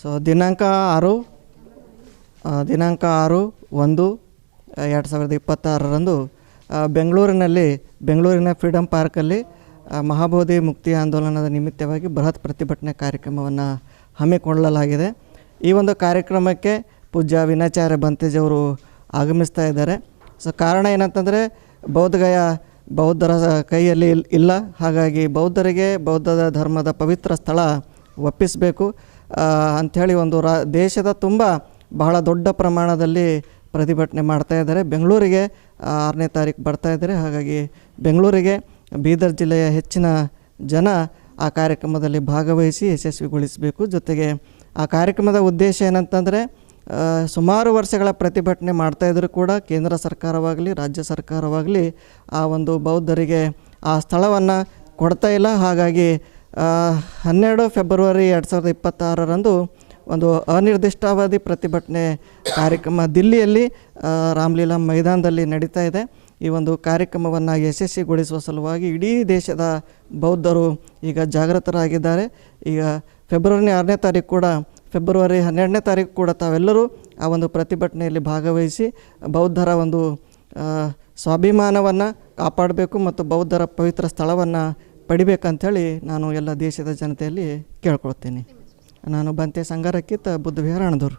So ದಿನಾಂಕ 6/1/2026 ಬೆಂಗಳೂರಿನ freedom ಪಾರ್ಕಲ್ಲಿ ಮಹಾಬೋಧಿ ಮುಕ್ತಿ ಆಂದೋಲನದ ನಿಮಿತ್ತವಾಗಿ ಬೃಹತ್ ಪ್ರತಿಭಟನೆ ಕಾರ್ಯಕ್ರಮವನ್ನು ಹಮ್ಮಿಕೊಳ್ಳಲಾಗಿದೆ. ಈ ಒಂದು ಕಾರ್ಯಕ್ರಮಕ್ಕೆ ಪೂಜ್ಯ ವಿನಾಚಾರ್ಯ ಬಂತೇಜವರು ಆಗಮಿಸ್ತಾ ಇದ್ದಾರೆ. ಸೊ ಕಾರಣ ಏನಂತಂದರೆ ಬೌದ್ಧಗಯ ಬೌದ್ಧರ ಕೈಯಲ್ಲಿ ಇಲ್ಲ, ಹಾಗಾಗಿ ಬೌದ್ಧರಿಗೆ ಬೌದ್ಧ ಧರ್ಮದ ಪವಿತ್ರ ಸ್ಥಳ ಒಪ್ಪಿಸಬೇಕು ಅಂಥೇಳಿ ಒಂದು ದೇಶದ ತುಂಬ ಬಹಳ ದೊಡ್ಡ ಪ್ರಮಾಣದಲ್ಲಿ ಪ್ರತಿಭಟನೆ ಮಾಡ್ತಾ ಇದ್ದಾರೆ. ಬೆಂಗಳೂರಿಗೆ 6ನೇ ತಾರೀಕು ಬರ್ತಾ ಇದ್ದಾರೆ. ಹಾಗಾಗಿ ಬೆಂಗಳೂರಿಗೆ ಬೀದರ್ ಜಿಲ್ಲೆಯ ಹೆಚ್ಚಿನ ಜನ ಆ ಕಾರ್ಯಕ್ರಮದಲ್ಲಿ ಭಾಗವಹಿಸಿ ಯಶಸ್ವಿಗೊಳಿಸಬೇಕು. ಜೊತೆಗೆ ಆ ಕಾರ್ಯಕ್ರಮದ ಉದ್ದೇಶ ಏನಂತಂದರೆ ಸುಮಾರು ವರ್ಷಗಳ ಪ್ರತಿಭಟನೆ ಮಾಡ್ತಾಯಿದ್ರು ಕೂಡ ಕೇಂದ್ರ ಸರ್ಕಾರವಾಗಲಿ ರಾಜ್ಯ ಸರ್ಕಾರವಾಗಲಿ ಆ ಒಂದು ಬೌದ್ಧರಿಗೆ ಆ ಸ್ಥಳವನ್ನು ಕೊಡ್ತಾ ಇಲ್ಲ. ಹಾಗಾಗಿ 12 ಫೆಬ್ರವರಿ 2026 ಒಂದು ಅನಿರ್ದಿಷ್ಟಾವಧಿ ಪ್ರತಿಭಟನೆ ಕಾರ್ಯಕ್ರಮ ದಿಲ್ಲಿಯಲ್ಲಿ ರಾಮಲೀಲಾ ಮೈದಾನದಲ್ಲಿ ನಡೀತಾ ಇದೆ. ಈ ಒಂದು ಕಾರ್ಯಕ್ರಮವನ್ನು ಯಶಸ್ವಿಗೊಳಿಸುವ ಸಲುವಾಗಿ ಇಡೀ ದೇಶದ ಬೌದ್ಧರು ಈಗ ಜಾಗೃತರಾಗಿದ್ದಾರೆ. ಈಗ ಫೆಬ್ರವರಿ 12ನೇ ತಾರೀಕು ಕೂಡ ತಾವೆಲ್ಲರೂ ಆ ಒಂದು ಪ್ರತಿಭಟನೆಯಲ್ಲಿ ಭಾಗವಹಿಸಿ ಬೌದ್ಧರ ಒಂದು ಸ್ವಾಭಿಮಾನವನ್ನು ಕಾಪಾಡಬೇಕು ಮತ್ತು ಬೌದ್ಧರ ಪವಿತ್ರ ಸ್ಥಳವನ್ನು ಪಡಿಬೇಕಂಥೇಳಿ ನಾನು ಎಲ್ಲ ದೇಶದ ಜನತೆಯಲ್ಲಿ ಕೇಳ್ಕೊಳ್ತೀನಿ. ನಾನು ಬಂತೆ ಸಂಗಾರಕ್ಕಿಂತ ಬುದ್ಧ ವಿಹಾರ ಅಣದೂರು.